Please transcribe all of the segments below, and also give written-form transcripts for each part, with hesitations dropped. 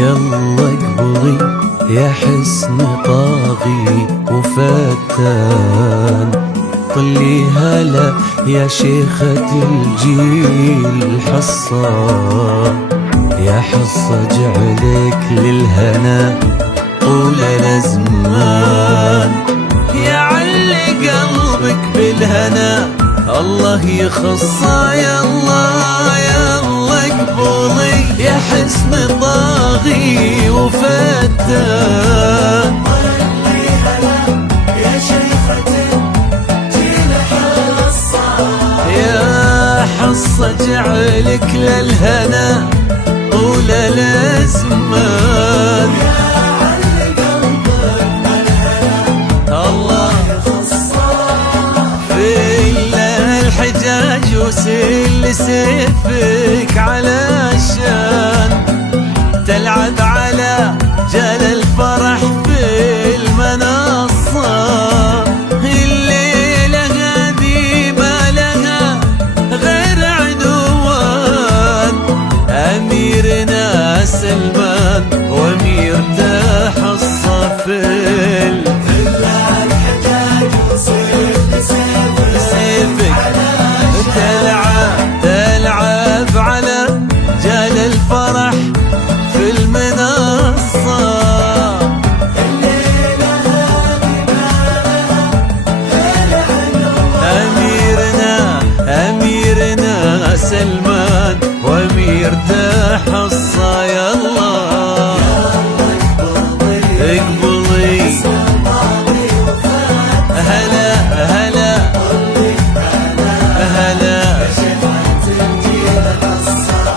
يلا اقبضي يا حسن طاغي وفتان، طلي هلا يا شيخة الجيل حصة، يا حصة جعلك للهنا طول الأزمان، يا علي قلبك بالهنا الله يخصه. يلا يلا اقبضي يا حسن طاغي وفتان، طلي هلا يا شيخة الجيل حصة، يا حصة جعلك للهنا طول الأزمان، يا علي قلبك بالهنا الله يخصه. في الحجاج وسل سيفك علشان تلعب على جال الفرح في المنصة، الليلة هذه ما لها غير عنوان، أميرنا سلمان وأمير حصة في الحجاج وسيف سيفك تلعب على جال الفرح في المنصة، الليلة هذه ما لها غير عنوان، أميرنا سلمان وأمير حصة. يلا اقبضي هلا هلا هلا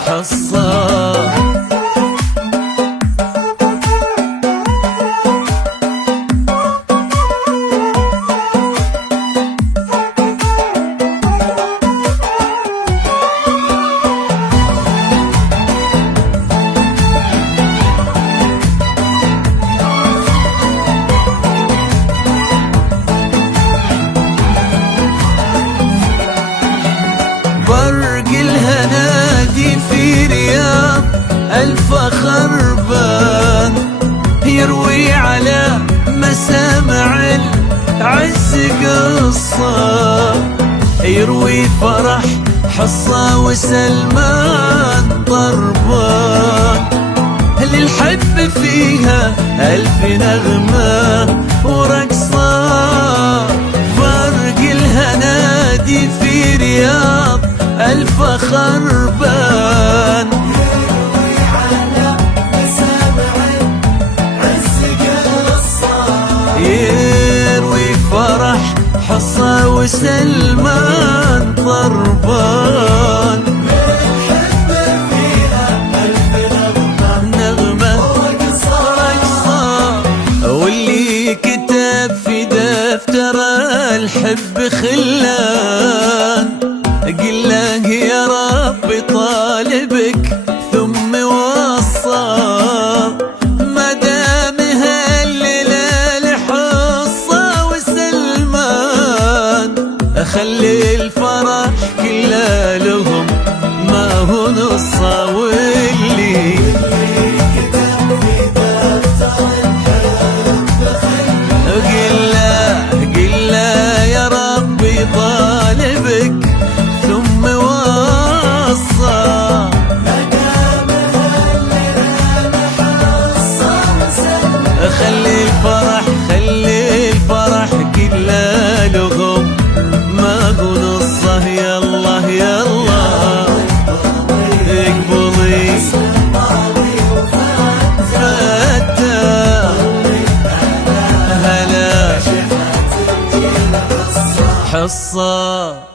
حصة. برق الهنادي في رياض الفخر بان، يروي على مسامع العز قصة، يروي فرح حصة وسلمان ضربان، للحب فيها ألف نغمة ورقصة، فرق الهنادي في رياض الفخر بان، يروي على مسامع العز قصة، يروي فرح حصة وسلمان ضربان، للحب فيها ألف نغمة ورقصة، واللي كتب في دفتر الحب خلان، قل له يا رب طالبك ثم وصى، ما دام هالليلة لحصة وسلمان، خلي الفرح كله لهم ما هو نصة، واللي كتب في دفتر الحب قل له يا ربي طالبك ثم وصى، ما دام هالليلة لحصة وسلمان، خلي الفرح كله لهم ما هو نصه. يلا يلا اقبضي فتى هلا حصة.